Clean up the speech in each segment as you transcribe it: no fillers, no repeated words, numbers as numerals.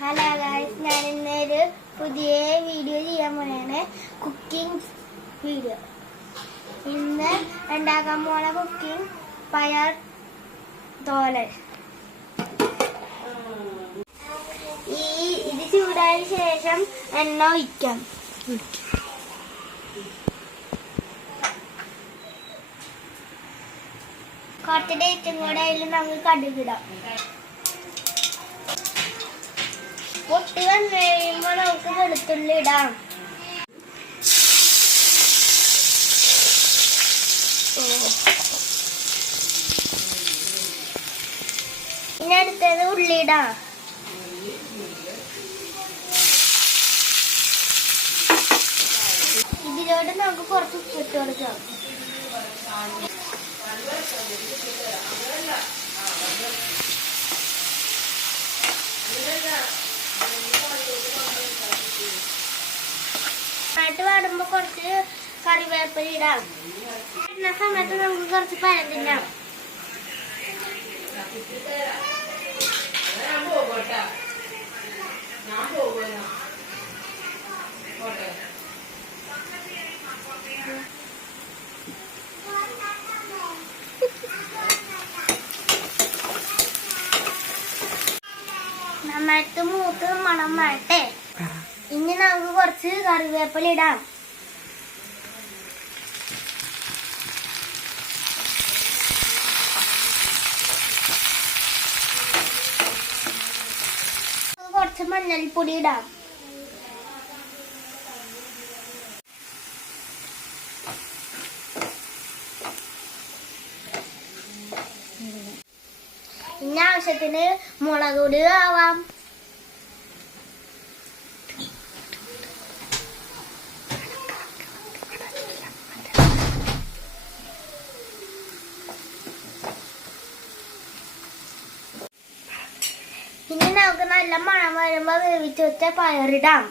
Hello guys, ഞാൻ ഇന്നൊരു പുതിയ വീഡിയോ ചെയ്യാൻ പോലെയാണ്. Cooking video. ഇന്ന് ഉണ്ടാക്കാൻ പോണ കുക്കിംഗ് പയർ തോരൻ. ഇത് ചൂടായതിനു ശേഷം എണ്ണ ഒഴിക്കാം. കുറച്ച് ഡേറ്റും കൂടെ അതിൽ നമുക്ക് കടുകിടാം. പൊട്ടി വന്നു കഴിയുമ്പോൾ നമുക്ക് വെളുത്തുള്ളി ഇടാം. ഇനി അടുത്തത് ഉള്ളിടാം. ഇതിലോട്ട് നമുക്ക് കുറച്ച് ഉപ്പിട്ട് കൊടുക്കാം. വാടുമ്പോ കുറച്ച് കറിവേപ്പില ഇടാം. ഇടുന്ന സമയത്ത് നമുക്ക് കുറച്ച് പഴം തിന്നാം. നന്നായിട്ട് മൂത്ത് മണം വരട്ടെ. ഇനി നമുക്ക് കുറച്ച് കറിവേപ്പില ഇടാം. കുറച്ച് മഞ്ഞൾപ്പൊടി ഇടാം. ഇനി ആവശ്യത്തിന് മുളക് പൊടി ആവാം. ഇനി നമുക്ക് നല്ല മണം വരുമ്പോ വേവിച്ച് വെച്ച പയറിടാം.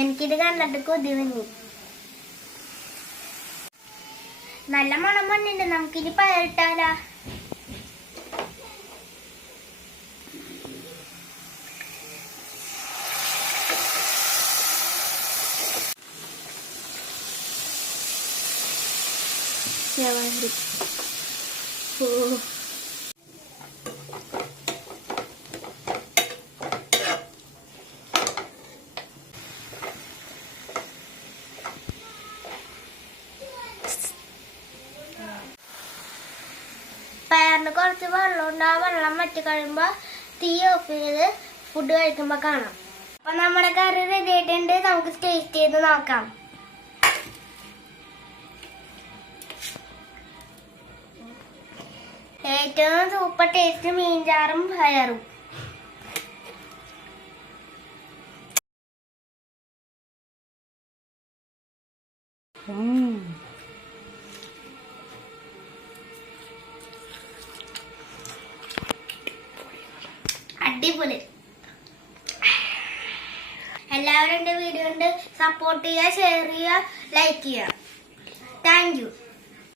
എനിക്കിത് കണ്ടിട്ട് കൊതി വന്നു. നല്ല മണം വന്നിട്ട് നമുക്കിനി പയറിട്ടാലാ. പയറിന് കുറച്ച് വെള്ളം ഉണ്ട്. ആ വെള്ളം വറ്റി കഴിയുമ്പോ തീ ഓഫ് ചെയ്ത് ഫുഡ് കഴിക്കുമ്പോ കാണാം. അപ്പൊ നമ്മുടെ കറി റെഡി ആയിട്ടുണ്ട്. നമുക്ക് ടേസ്റ്റ് ചെയ്ത് നോക്കാം. ഏറ്റവും സൂപ്പർ ടേസ്റ്റ് മീൻചാറും പയറും. അടിപൊളി. എല്ലാവരും എന്റെ വീഡിയോ കൊണ്ട് സപ്പോർട്ട് ചെയ്യുക, ഷെയർ ചെയ്യുക, ലൈക്ക് ചെയ്യുക. Thank you.